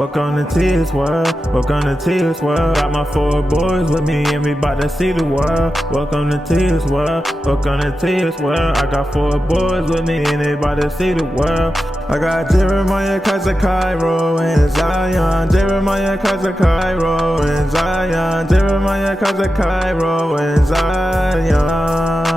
Welcome to Tears World, welcome to Tears World. Got my 4 boys with me and we bout to see the world. Welcome to Tears World, welcome to Tears World. I got 4 boys with me and they bout to see the world. I got Jeremiah, cousin Cairo, and Zion. Jeremiah, cousin Cairo, and Zion. Jeremiah, cousin Cairo, and Zion.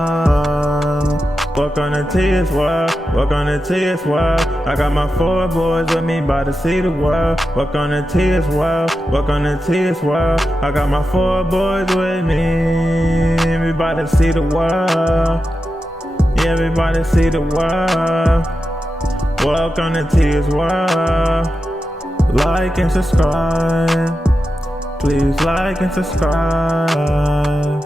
Welcome to Tears World, welcome to Tears World. I got my 4 boys with me, bout to see the world. Welcome to Tears World, welcome to Tears World. I got my 4 boys with me, we bout to see the world. Yeah, we bout to see the world. Welcome to Tears World. Like and subscribe. Please like and subscribe.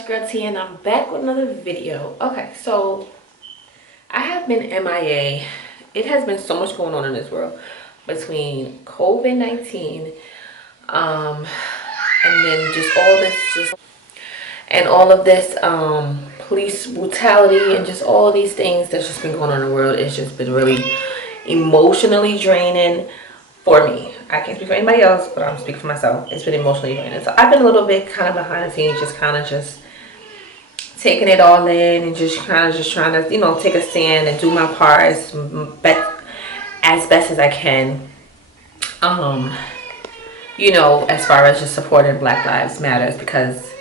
it's your girl T, and I'm back with another video. Okay, so I have been MIA. It has been so much going on in this world between COVID-19, and then just all of this police brutality and just all these things that's just been going on in the world. It's just been really emotionally draining for me. I can't speak for anybody else, but I'm speaking for myself. It's been emotionally draining. So I've been a little bit kind of behind the scenes, just taking it all in and just trying to, you know, take a stand and do my part as best as I can. You know, as far as just supporting Black Lives Matters, because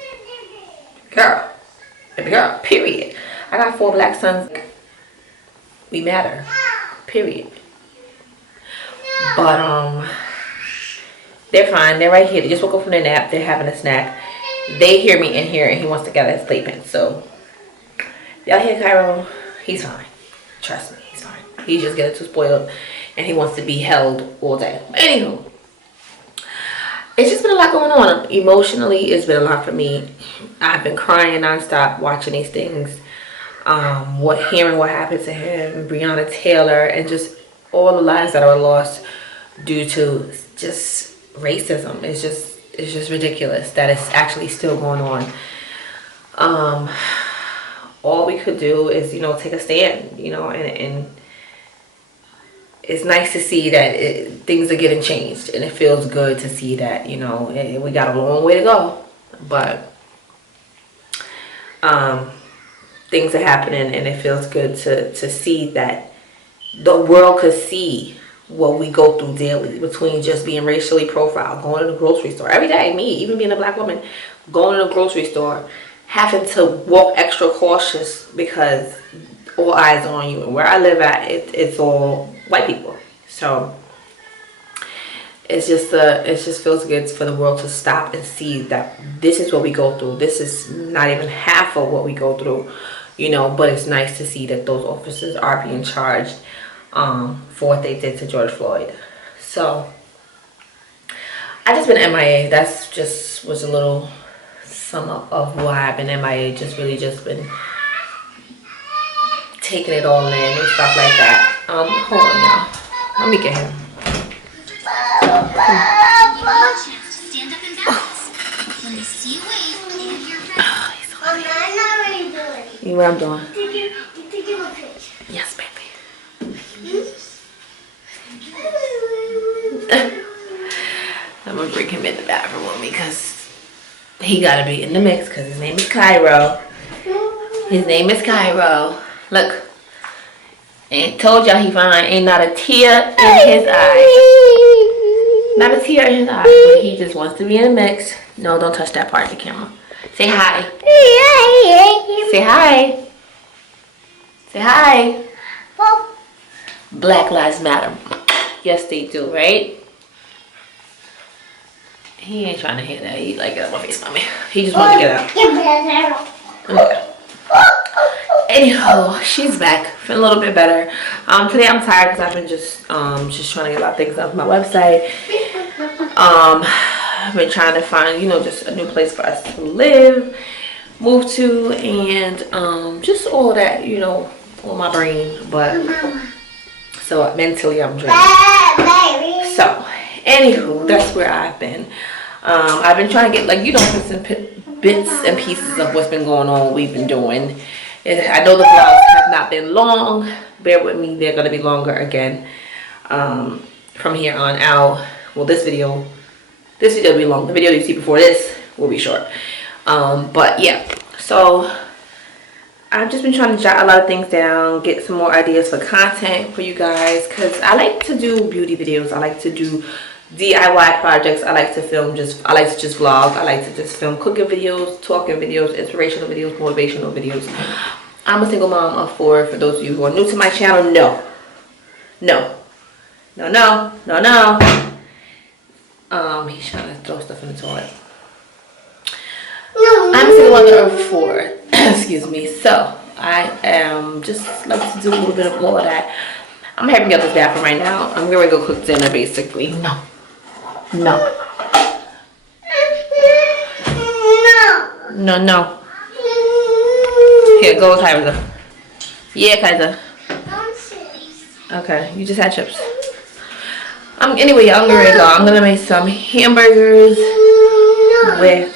girl, period. I got 4 black sons. We matter, period. But they're fine. They're right here. They just woke up from their nap. They're having a snack. They hear me in here, and he wants to get his playpen. So y'all hear Cairo? He's fine. Trust me, he's fine. He's just getting too spoiled, and he wants to be held all day. But anywho, it's just been a lot going on. Emotionally, it's been a lot for me. I've been crying nonstop watching these things. Hearing what happened to him, Breonna Taylor, and just all the lives that are lost due to just racism. It's just ridiculous that it's actually still going on. All we could do is, you know, take a stand, you know, and it's nice to see that things are getting changed, and it feels good to see that, you know, we got a long way to go, but things are happening, and it feels good to see that the world could see what we go through daily, between just being racially profiled, going to the grocery store every day, me, even being a black woman, going to the grocery store, having to walk extra cautious because all eyes are on you. And where I live at, it's all white people. So it just feels good for the world to stop and see that this is what we go through. This is not even half of what we go through, you know, but it's nice to see that those officers are being charged for what they did to George Floyd. So I just been MIA. That's just was a little sum up of why I've been MIA. Just been taking it all in and stuff like that. Hold on, y'all. Let me get him. Stand up and balance. When they see you wave, and you're ready. You know what I'm doing? You take him a picture. Yes, baby. I'm gonna bring him in the bathroom with me because he gotta be in the mix because his name is Cairo. His name is Cairo. Look. And told y'all he fine. Ain't not a tear in his eye. Not a tear in his eye. But he just wants to be in the mix. No, don't touch that part of the camera. Say hi. Say hi. Say hi. Black Lives Matter. Yes, they do, right? He ain't trying to hear that. He like, get out my face, mommy. He just wants to get out. Okay. Anyhow, she's back. Feeling a little bit better. Today I'm tired because I've been just trying to get a lot of things off my website. I've been trying to find, you know, just a new place for us to live, move to, and just all that, you know, on my brain. But so mentally I'm drained. So anywho, that's where I've been. I've been trying to get, like, you know, bits and pieces of what's been going on, what we've been doing. And I know the vlogs have not been long. Bear with me, they're gonna be longer again from here on out. Well, this video will be long. The video you see before this will be short. But yeah, so I've just been trying to jot a lot of things down, get some more ideas for content for you guys, because I like to do beauty videos. I like to do DIY projects. I like to film I like to just vlog. I like to just film cooking videos, talking videos, inspirational videos, motivational videos. I'm a single mom of 4. For those of you who are new to my channel, no. He's trying to throw stuff in the toilet. I'm a single mother of 4. Excuse me. So I am just like to do a little bit of all of that. I'm having up this bathroom right now. I'm gonna go cook dinner basically. No. Here, go with Kaiser. Yeah, Kaiser. Okay, you just had chips. Anyway, y'all, I'm ready to go. I'm gonna make some hamburgers with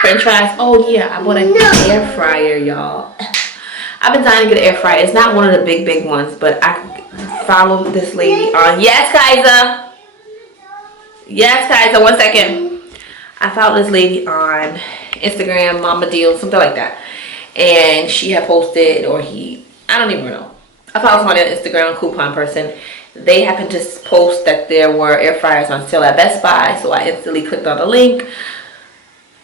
French fries. Oh yeah, I bought an air fryer, y'all. I've been dying to get an air fryer. It's not one of the big ones, but I followed this lady on. Yes, Kaiser. Yes, Kaiser. 1 second. I followed this lady on Instagram, Mama Deal, something like that, and she had posted, or I don't even know. I followed someone on Instagram, coupon person. They happened to post that there were air fryers on sale at Best Buy, so I instantly clicked on the link.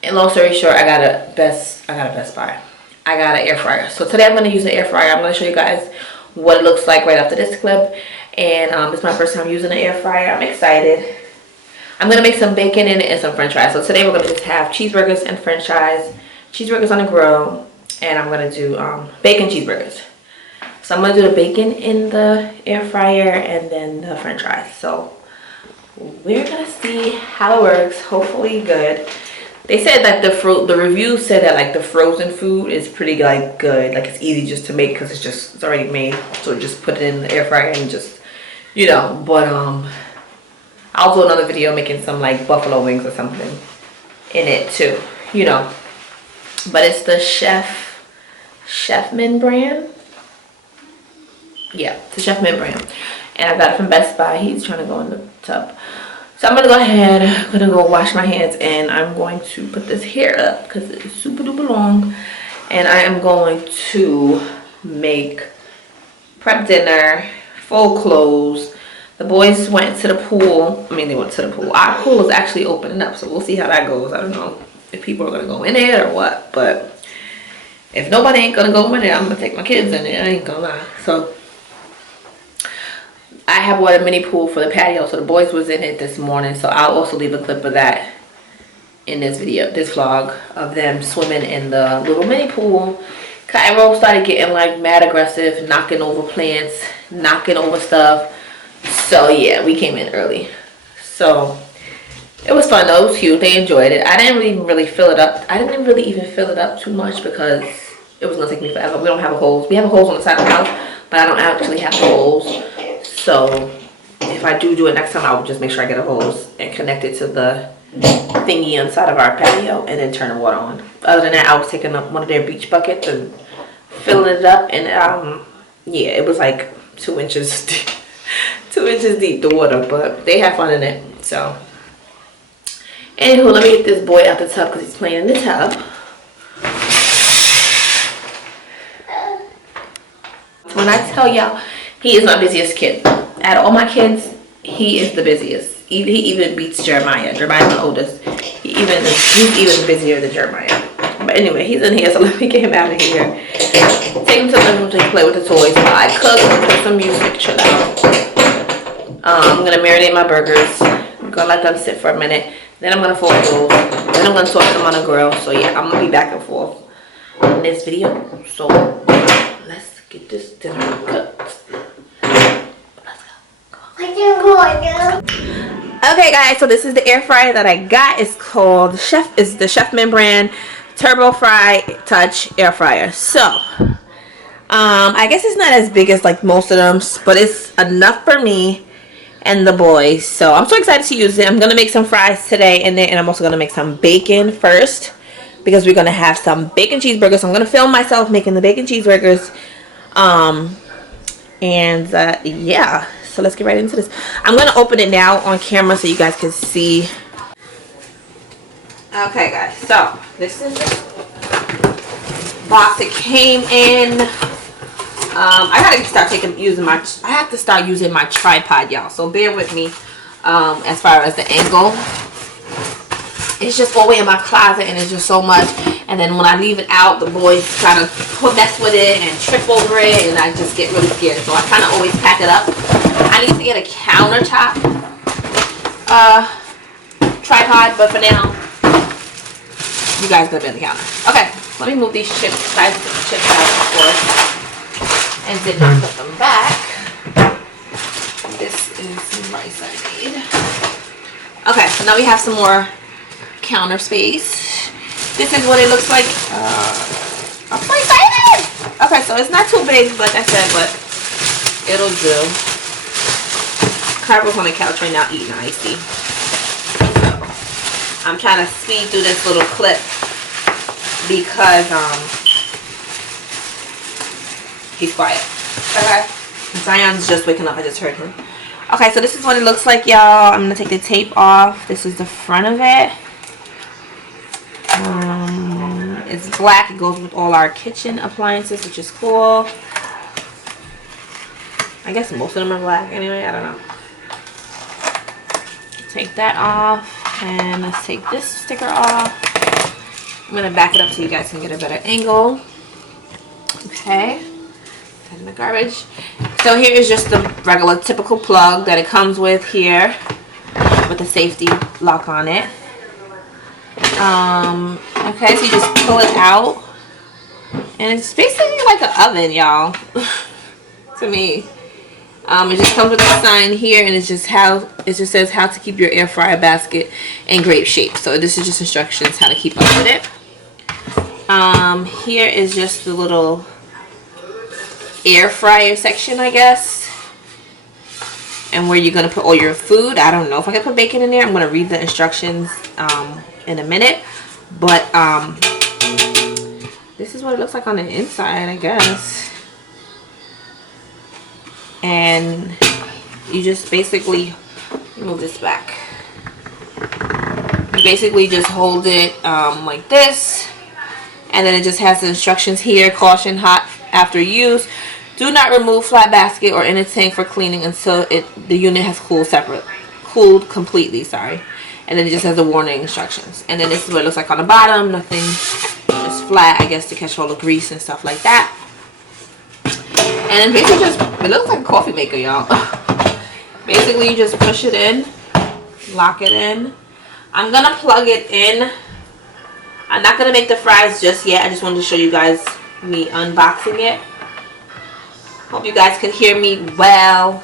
And long story short, I got a Best Buy. I got an air fryer. So today I'm going to use an air fryer. I'm going to show you guys what it looks like right after this clip. And it's my first time using an air fryer. I'm excited. I'm going to make some bacon in it and some French fries. So today we're going to just have cheeseburgers and French fries, cheeseburgers on the grill, and I'm going to do bacon cheeseburgers. So I'm going to do the bacon in the air fryer and then the French fries. So we're going to see how it works. Hopefully good. They said that the reviews said that like the frozen food is pretty like good. Like it's easy just to make because it's already made. So just put it in the air fryer and just, you know. But I'll do another video making some like buffalo wings or something in it too, you know. But it's the Chefman brand. Yeah, it's the Chefman brand. And I got it from Best Buy. He's trying to go in the tub. So I'm going to go ahead, I'm going to go wash my hands, and I'm going to put this hair up because it's super duper long. And I am going to prep dinner, fold clothes. The boys went to the pool. I mean, they went to the pool. Our pool is actually opening up, so we'll see how that goes. I don't know if people are going to go in it or what, but if nobody ain't going to go in it, I'm going to take my kids in it. I ain't going to lie. So I have bought a mini pool for the patio, so the boys was in it this morning. So I'll also leave a clip of that in this video, this vlog of them swimming in the little mini pool. Cairo started getting like mad aggressive, knocking over plants, knocking over stuff. So yeah, we came in early. So it was fun though, it was cute, they enjoyed it. I didn't really fill it up. I didn't really even fill it up too much because it was gonna take me forever. We don't have a hose. We have a hose on the side of the house, but I don't actually have a hose. So if I do it next time, I'll just make sure I get a hose and connect it to the thingy inside of our patio and then turn the water on. Other than that, I was taking up one of their beach buckets and filling it up, and yeah, it was like 2 inches 2 inches deep, the water, but they have fun in it. So anywho, let me get this boy out the tub because he's playing in the tub. When I tell y'all, he is my busiest kid. Out of all my kids, he is the busiest. He even beats Jeremiah. Jeremiah's the oldest. He's even busier than Jeremiah. But anyway, he's in here, so let me get him out of here. Take him to the living room so he can play with the toys. I cook, put some music, chill out. I'm gonna marinate my burgers. I'm gonna let them sit for a minute. Then I'm gonna fold those. Then I'm gonna toss them on the grill. So yeah, I'm gonna be back and forth in this video. So let's get this dinner cooked. Let's go. Okay guys, so this is the air fryer that I got. It's called the Chefman brand Turbo Fry Touch air fryer. So I guess it's not as big as like most of them, but it's enough for me and the boys. So I'm so excited to use it. I'm gonna make some fries today, and I'm also gonna make some bacon first because we're gonna have some bacon cheeseburgers. So I'm gonna film myself making the bacon cheeseburgers. Yeah, so let's get right into this. I'm gonna open it now on camera so you guys can see. Okay guys, so this is the box it came in. I have to start using my tripod, y'all, so bear with me as far as the angle. It's just all the way in my closet and it's just so much, and then when I leave it out, the boys try to mess with it and trip over it, and I just get really scared. So I kind of always pack it up. I need to get a countertop tripod, but for now you guys gonna be on the counter. Okay, let me move these chips out first and then not put them back. This is some rice I made. Okay, so now we have some more counter space. This is what it looks like. I'm so excited! Okay, so it's not too big, like I said, but it'll do. Carver's on the couch right now eating icy. So, I'm trying to speed through this little clip because he's quiet. Okay. Zion's just waking up. I just heard him. Okay, so this is what it looks like, y'all. I'm gonna take the tape off. This is the front of it. It's black. It goes with all our kitchen appliances, which is cool. I guess most of them are black anyway. I don't know. Take that off, and let's take this sticker off. I'm gonna back it up so you guys can get a better angle. Okay. Put it in the garbage. So here is just the regular typical plug that it comes with here, with a safety lock on it. Okay, so you just pull it out, and it's basically like an oven, y'all. To me, it just comes with a sign here, and it just says how to keep your air fryer basket in great shape. So this is just instructions how to keep up with it. Here is just the little air fryer section, I guess, and where you're gonna put all your food. I don't know if I can put bacon in there. I'm gonna read the instructions in a minute, but this is what it looks like on the inside, I guess. And you just basically move this back. You basically just hold it like this, and then it just has the instructions here. Caution: hot after use. Do not remove flat basket or inner tank for cleaning until the unit has cooled completely. Sorry. And then it just has the warning instructions. And then this is what it looks like on the bottom. Nothing, just flat, I guess, to catch all the grease and stuff like that. And then basically it looks like a coffee maker, y'all. Basically, you just push it in, lock it in. I'm gonna plug it in. I'm not gonna make the fries just yet. I just wanted to show you guys me unboxing it. Hope you guys can hear me well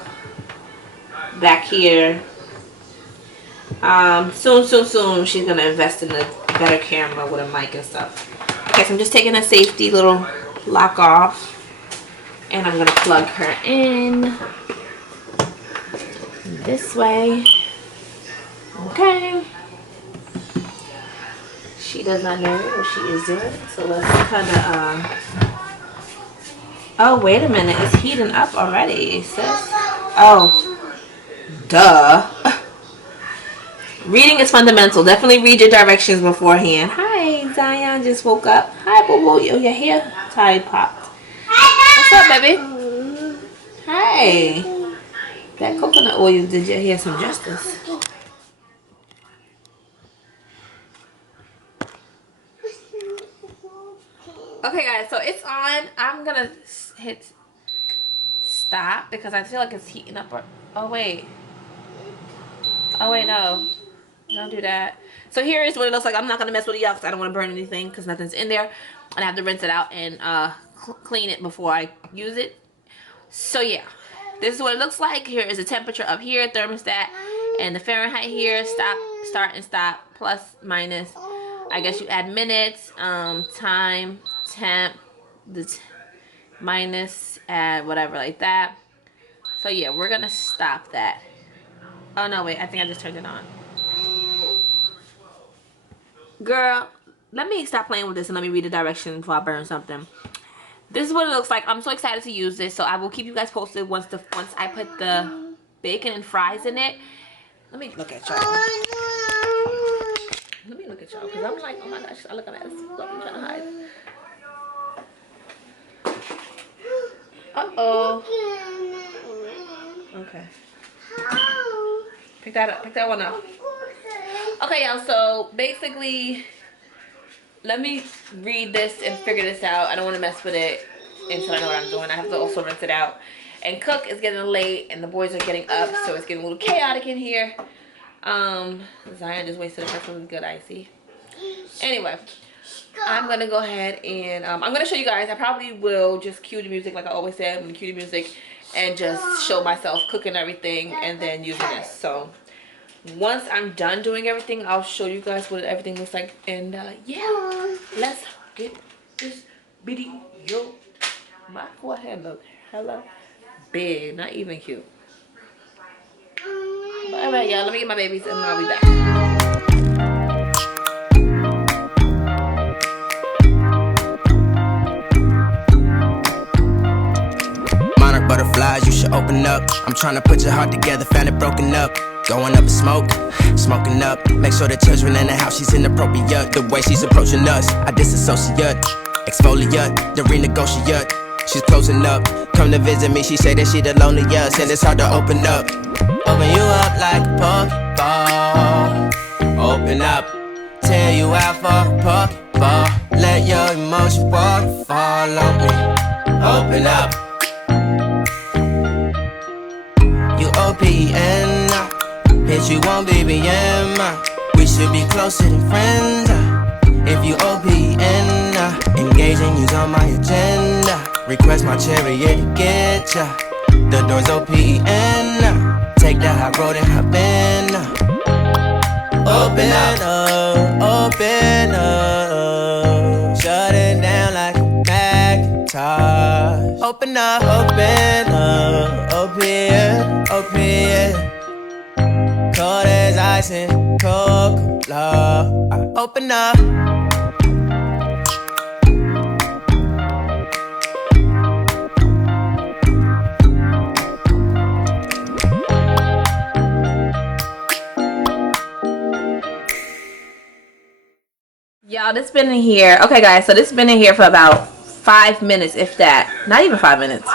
back here. Soon she's gonna invest in a better camera with a mic and stuff. Okay, so I'm just taking a safety little lock off, and I'm gonna plug her in this way. Okay. She does not know what she is doing, so let's kind of oh, wait a minute, it's heating up already, sis. Oh, duh. Reading is fundamental. Definitely read your directions beforehand. Hi, Zion just woke up. Hi, boo boo. Your hair tie popped. What's up, baby? Hi. That coconut oil did your hair some justice. Okay, guys, so it's on. I'm gonna hit stop because I feel like it's heating up. Oh wait. Oh wait, no. Don't do that. So here is what it looks like. I'm not gonna mess with it y'all because I don't want to burn anything because nothing's in there, and I have to rinse it out and clean it before I use it. So yeah, this is what it looks like. Here is the temperature up here, thermostat, and the Fahrenheit here. Stop, start, and stop. Plus, minus. I guess you add minutes, time, temp, minus, add whatever like that. So yeah, we're gonna stop that. Oh no, wait, I think I just turned it on. Girl, let me stop playing with this and let me read the directions before I burn something. This is what it looks like. I'm so excited to use this, so I will keep you guys posted once I put the bacon and fries in it. Let me look at y'all. Let me look at y'all, because I'm like, oh my gosh, I look at that stuff I'm trying to hide. Uh-oh. Okay. Pick that up. Pick that one up. Okay, y'all, so basically, let me read this and figure this out. I don't want to mess with it until I know what I'm doing. I have to also rinse it out. And cook is getting late, and the boys are getting up, so it's getting a little chaotic in here. Zion just wasted a perfectly good icy. Anyway, I'm gonna go ahead and I'm gonna show you guys. I probably will just cue the music like I always said. I'm gonna cue the music and just show myself cooking everything and then using this. So once I'm done doing everything, I'll show you guys what everything looks like. And yeah, let's get this bitty, yo. My forehead look hella big, not even cute. But alright, y'all, let me get my babies and I'll be back. Monarch butterflies, you should open up. I'm trying to put your heart together, found it broken up. Going up in smoke, smoking up. Make sure the children in the house, she's inappropriate. The way she's approaching us, I disassociate. Exfoliate, the renegotiate. She's closing up, come to visit me. She say that she the loneliest, and it's hard to open up. Open you up like a Pokeball. Open up, tear you out for a Pokeball. Let your emotion waterfall on me. Open up. You OPN, bitch, you won't BBM. We should be closer than friends. If you OPN, engaging you's on my agenda. Request my chariot to get ya. The door's OPN. Take the high road and hop in. Open up, open up. Shut it down like a Macintosh. Open up, open up. Open, open. Cold as ice and Coca-Cola. Open up. Y'all, this been in here. Okay, guys, so this been in here for about 5 minutes, if that. Not even 5 minutes.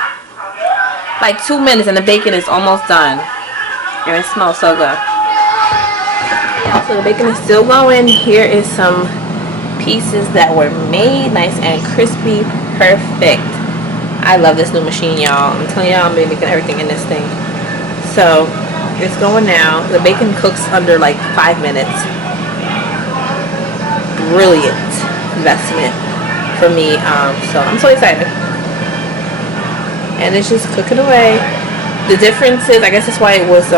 Like 2 minutes, and the bacon is almost done. And it smells so good. So the bacon is still going. Here is some pieces that were made nice and crispy. Perfect. I love this new machine, y'all. I'm telling y'all, I'm making everything in this thing. So it's going now. The bacon cooks under like 5 minutes. Brilliant investment for me. So I'm so excited. And it's just cooking away. The difference is, I guess that's why it was,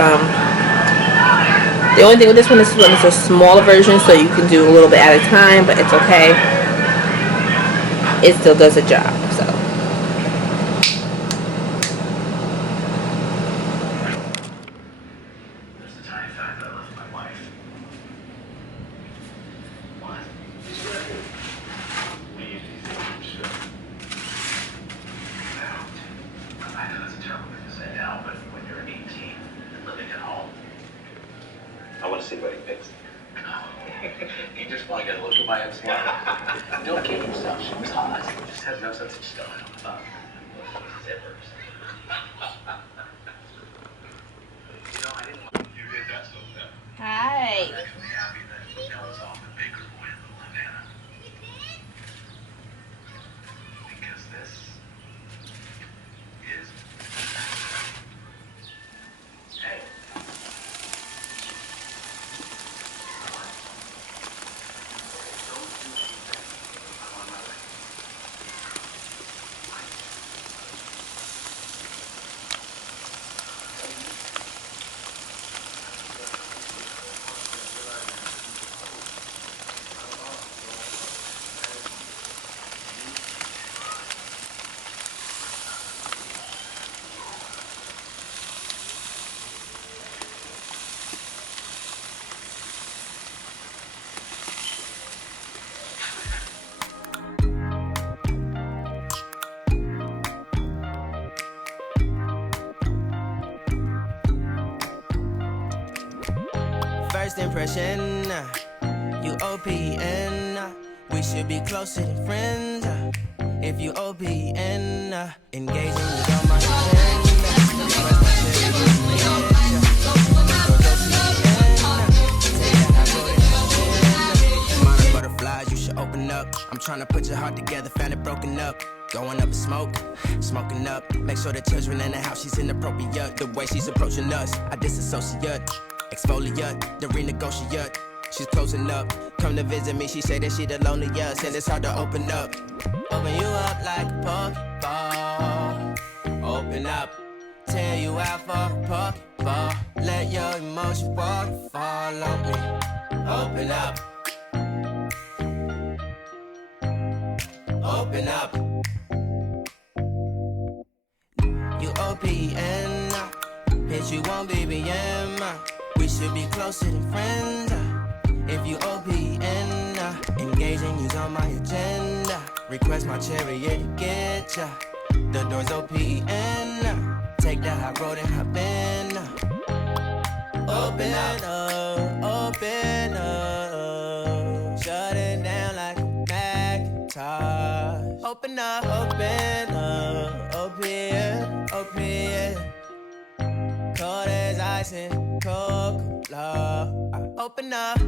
the only thing with this one is it's a smaller version, so you can do a little bit at a time, but it's okay. It still does a job, so. I want to see what he picks. You just want to get a look at my ex-wife. Don't kid yourself. She was hot. Just has no sense of style. Zippers. You know, I didn't want you did that so bad. Hi. I'm actually happy that Bella's off the Baker boy in Montana. Because this is... Hey. First impression, you OPN. We should be closer than friends. If you OPN, engaging you on my agenda. Modern butterflies, you should open up. I'm trying to put your heart together, found it broken up. Going up in smoke, smoking up. Make sure the children in the house, she's inappropriate. The way she's approaching us, I disassociate. Exfoliate, the renegotiate. She's closing up, come to visit me. She say that she the loneliest, and it's hard to open up. Open you up like a Pokeball. Open up, tear you out for a Pokeball. Let your emotion waterfall on me. Open up. Open open up. You OPN, bitch, you won't BBM. We should be closer than friends. If you OPN, engaging you's on my agenda. Request my chariot to get ya. The door's OPN. Take that high road and hop in. Open up, open up. Shut it down like a Macintosh. Open up, open, open. Cold as ice and Coca-Cola. Open up.